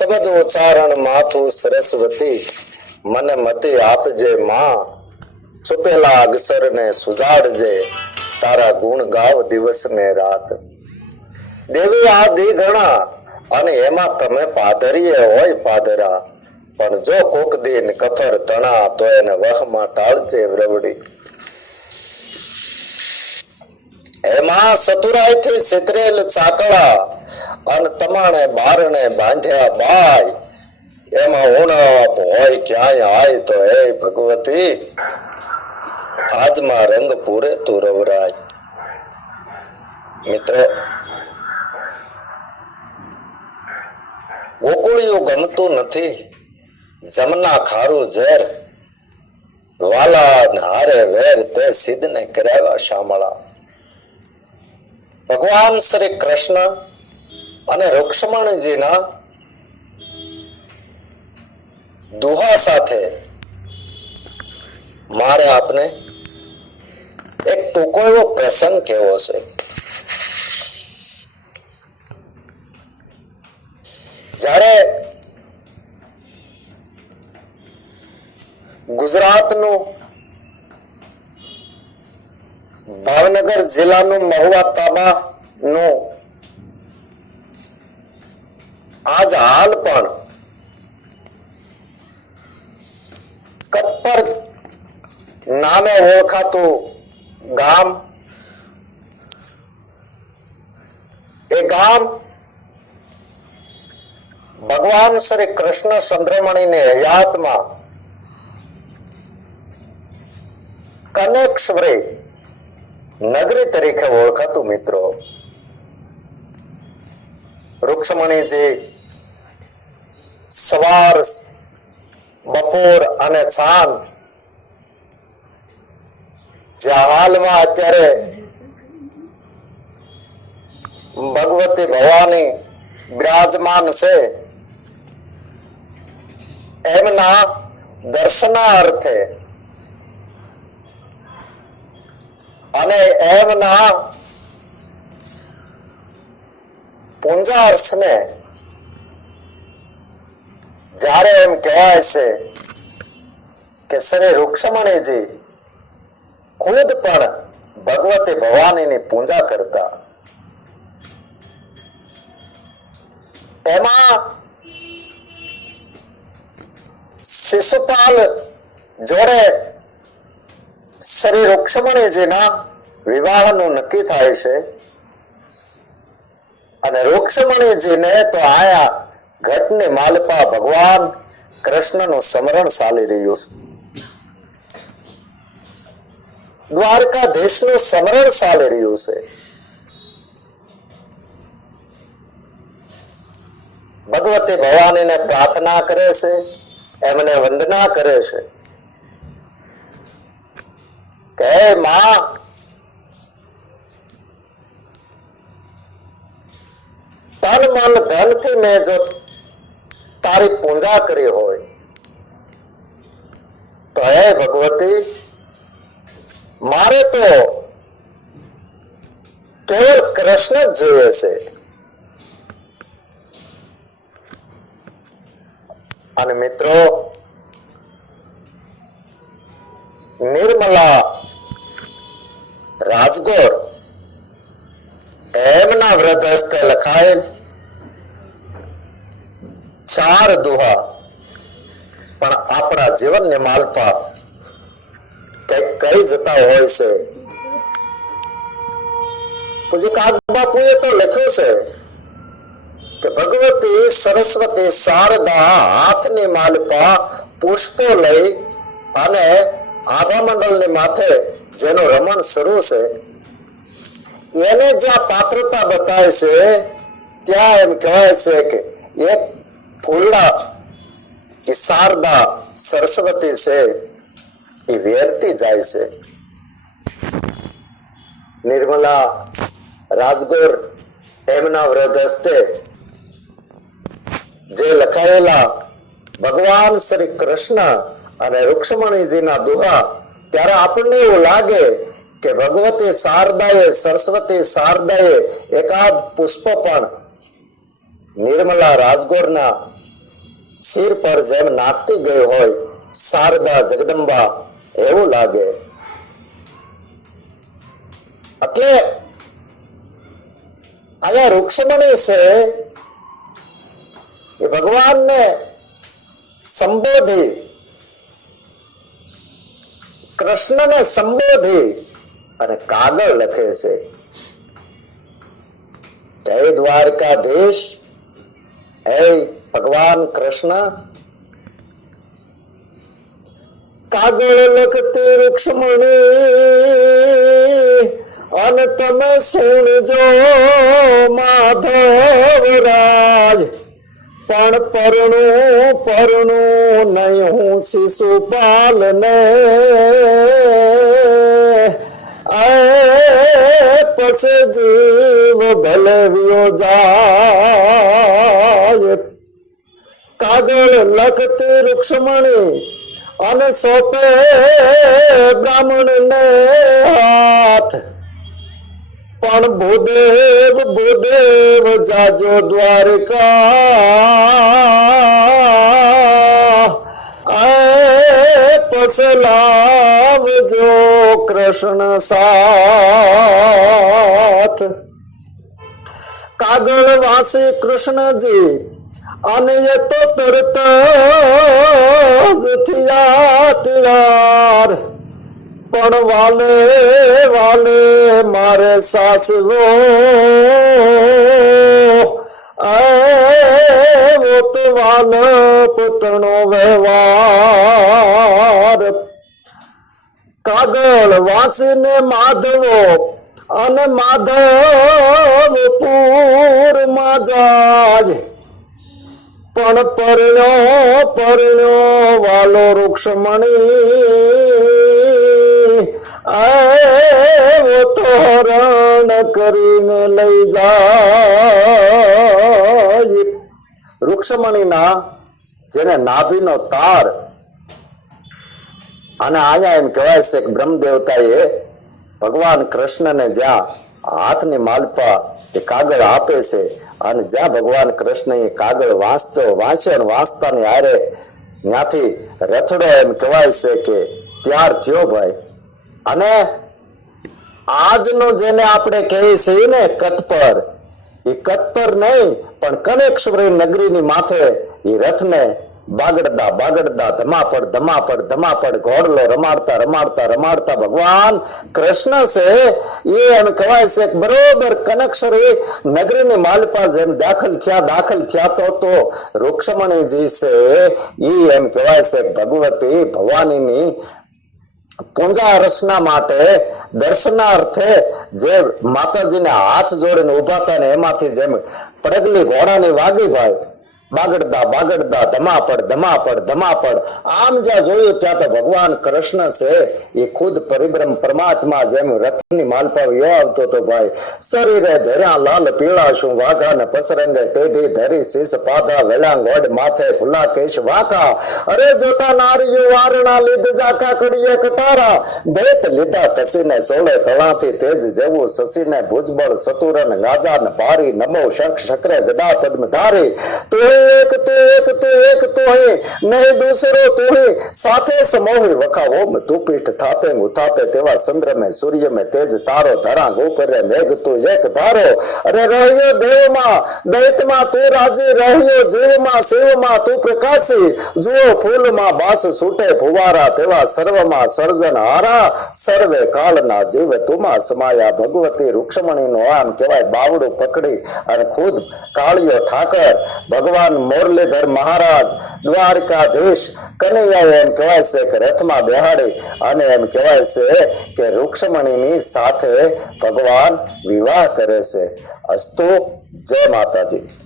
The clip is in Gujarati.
શબ્દ ઉચ્ચારણ માથું સરસ્વતી, મને મતી આપજે માં. છુપેલા અક્ષરને સુજાડજે, તારા ગુણ ગાવ દિવસ ને રાત. દેવી આ દી ગણા અને એમાં તમે પાધરીએ હોય પાધરા. પણ જો કોક દિન કફર તણા, તો એને વહમાં ટાળજે વ્રવડી એમાં સતુરાયથી સિતરેલ ચાકળા અને તમાણે બારણે બાંધ્યા બાય. એમાં ઉણપ હોય ક્યાંય આય તો હે ભગવતી. આજમાં રંગ પૂરે તું રવરાય. ગોકુળિયું ગમતું નથી. જમના ખારું ઝેર. વાલા હારે વેર તે સિદ્ધને કરાવ્યા શામળા. ભગવાન શ્રી કૃષ્ણ અને રૂક્ષ્મણીજીના દુહા સાથે મારે આપને એક ટૂંકો એવો પ્રસંગ કેવો છે. જ્યારે ગુજરાતનું ભાવનગર જિલ્લાનું મહુવા તાબાનું આજ હાલ પણ કત્પર નામે ઓળખાતું ગામ, એ ગામ ભગવાન શ્રી કૃષ્ણ ચંદ્રમણીને હયાતમાં કનેક્ષવરે નગરી તરીકે ઓળખાતું મિત્રો. રૂક્ષ્મણીજી સવાર, બપોર અને સાંજ. જે હાલમાં અત્યારે ભગવતી ભવાની બિરાજમાન છે, એમના દર્શનાર્થે અને એમના પૂંજાર્થને જ્યારે એમ કહેવાય છે કે શ્રી રૂક્ષ્મણીજી ખુદ પણ ભગવતી ભવાનીની પૂજા કરતા. એમાં શિશુપાલ જોડે શ્રી રૂક્ષ્મણીજીના વિવાહનું નક્કી થાય છે અને રૂક્ષ્મણીજીને તો આયા ઘટની માલપા ભગવાન કૃષ્ણનું સ્મરણ ચાલી રહ્યું છે. દ્વારકાધીશનું સ્મરણ ચાલી રહ્યું છે. ભગવતી ભવાનીને પ્રાર્થના કરે છે, એમને વંદના કરે છે. કે માં, તન મન ધનથી મેં જો તારી પૂજા કરી હોય. તો હે ભગવતી, મારે તો કેવળ કૃષ્ણ જ જોઈએ છે. અને મિત્રો, નિર્મલા રાજગોર એમના વ્રત હસ્તે લખાયેલ ચાર દોહા. પણ આપણા જીવનને માલપા કઈ કહી જતા હોય છે. પૂજ્ય કાગ બાપુએ તો લખ્યું છે કે, ભગવતી સરસ્વતી શારદા હાથની માલપા પુષ્પો લઈ અને આભા મંડળની માથે જેનું રમણ શરૂ છે, એને જ્યાં પાત્રતા બતાવે છે, ત્યાં એમ કહેવાય છે કે, એક ફૂલડા એ શારદા સરસ્વતી છે, એ વેરતી જાય છે. નિર્મલા રાજગોર એમના વ્રત હસ્તે જે લખાયેલા ભગવાન શ્રી કૃષ્ણ અને રૂક્ષ્મણીજીના દુહા, ત્યારે આપણને એવું લાગે કે ભગવતી શારદાએ સરસ્વતી શારદાએ એકાદ પુષ્પ પણ નિર્મલા રાજગોરના શિર પર જેમ નાખતી ગઈ હોય, શારદા જગદંબા એવું લાગે. એટલે અહીંયા રૂક્ષમણી છે એ ભગવાનને સંબોધી. કૃષ્ણને સંબોધી અને કાગળ લખે છે. જય દ્વારકાધીશ હે ભગવાન કૃષ્ણ કાગળ લખતી રૂક્ષ્મણી, અને તમે સુણજો માધવરાજ. પણ પરણું પરણું નહીં હું શિશુપાલ ને પસે જીવ ભલે વ્યો જાય કાગળ લખતી રૂક્ષ્મણી અને સોપે બ્રાહ્મણ ને હાથ. પણ ભૂદેવ ભૂદેવ જાજો દ્વારકા. પસલાવજો કૃષ્ણ સાથ. કાગળ વાસી કૃષ્ણજી અને એ તો તરત તૈયાર. પણ વાલે વાલે મારે સાસવો એ તો વાલ પુતણો વ્યવહાર. કાગળ વાંચીને માધવો અને માધવમાં જાય. પણ પરણ્યો પરણ્યો વાલો રૂક્ષમણી આવ્યો તો રણ કરીને લઈ જાય. વૃક્ષમણીના જેને નાભીનો તાર અને અહીંયા એમ કહેવાય છે કે બ્રહ્મદેવતાએ ભગવાન કૃષ્ણને જ્યાં હાથની માલપા એ કાગળ આપે છે અને જ્યાં ભગવાન કૃષ્ણ એ કાગળ વાંચતો વાંચ્યો અને વાંચતાની હારે ત્યાંથી રથડો એમ કહેવાય છે કે ત્યાર થયો ભાઈ. અને આજનું જેને આપણે કહીએ છીએ ને કતપર, એ કતપર નહીં, પણ કનેશ્વરી નગરીની માથે એ રથને બાગડદા બાગડતા ધમાપડ ધમાપડ ધમાપડ, ઘોડલો રમાડતા રમાડતા રમાડતા ભગવાન કૃષ્ણ છે. એ એમ કહેવાય છે બરોબર કનક્ષરી નગરની માલપા જેમ દાખલ થયા દાખલ થયા તો તો રૂક્ષમણીજી છે એ એમ કહેવાય છે ભગવતી ભવાનીની પૂંજા રચના માટે દર્શનાર્થે જે માતાજીને હાથ જોડીને ઊભા હતા ને એમાંથી જેમ પડગલી ઘોડાની વાગી ભાઈ બાગડદા બાગડદા ધમાપડ ધમાપડ ધમાપડ. આમ જ્યાં જોયું ત્યાં તો ભગવાન કૃષ્ણ છે. એ ખુદ પરિબ્રહ્મ પરમાત્મા જેમ રથની માલપા વયો આવતો તો ભાઈ, શરીરે ધર્યા લાલ પીળા શું વાઘા ને પસરંગે ટેઢી ધરી શીશ, પાધા, વેળાંગ, વડ, માથે ખુલ્લા કેશ વાકા અરે જોતા નારિયું વારણા લીધ જાકા કડીએ કટારા. ભેટ લીધા કસીને સોળે કળાથી તેજ જેવું સસીને ભુજબળ સતુરન ગાજા ને ભારી, નમો શંખ, શક્રે, ગદા પદ્મ ધારી તું એક તું એક તું એક તું હે નહીં દૂસરો તું હે સાથે સમોહી વખા ઓમ તું પીઠ થાપે ઉથાપે તેવા ચંદ્ર મે સૂર્ય મે તેજ તારો ધરા ગોપરે મેઘ તું એક ધારો. અરે રહ્યો દેવમાં, દૈતમાં તું રાજી, રહ્યો જીવમાં, શિવમાં તું પ્રકાશી. જુઓ ફૂલમાં બાસ છૂટે ફુવારા, તેવા સર્વમાં સર્જન હારા. સર્વે કાળના જીવ તુમાં સમાયા, ભગવતી રૂક્ષ્મણીનું આમ કહેવાય, બાવડું પકડી અને ખુદ કાળિયો ઠાકર. ભગવાન મોરલીધર મહારાજ, દ્વારકાધીશ કનૈયા એમ કહેવાય છે કે રથમાં બેહાડી અને એમ કહેવાય છે કે રૂક્ષમણીની સાથે ભગવાન વિવાહ કરે છે. અસ્તુ, જય માતાજી.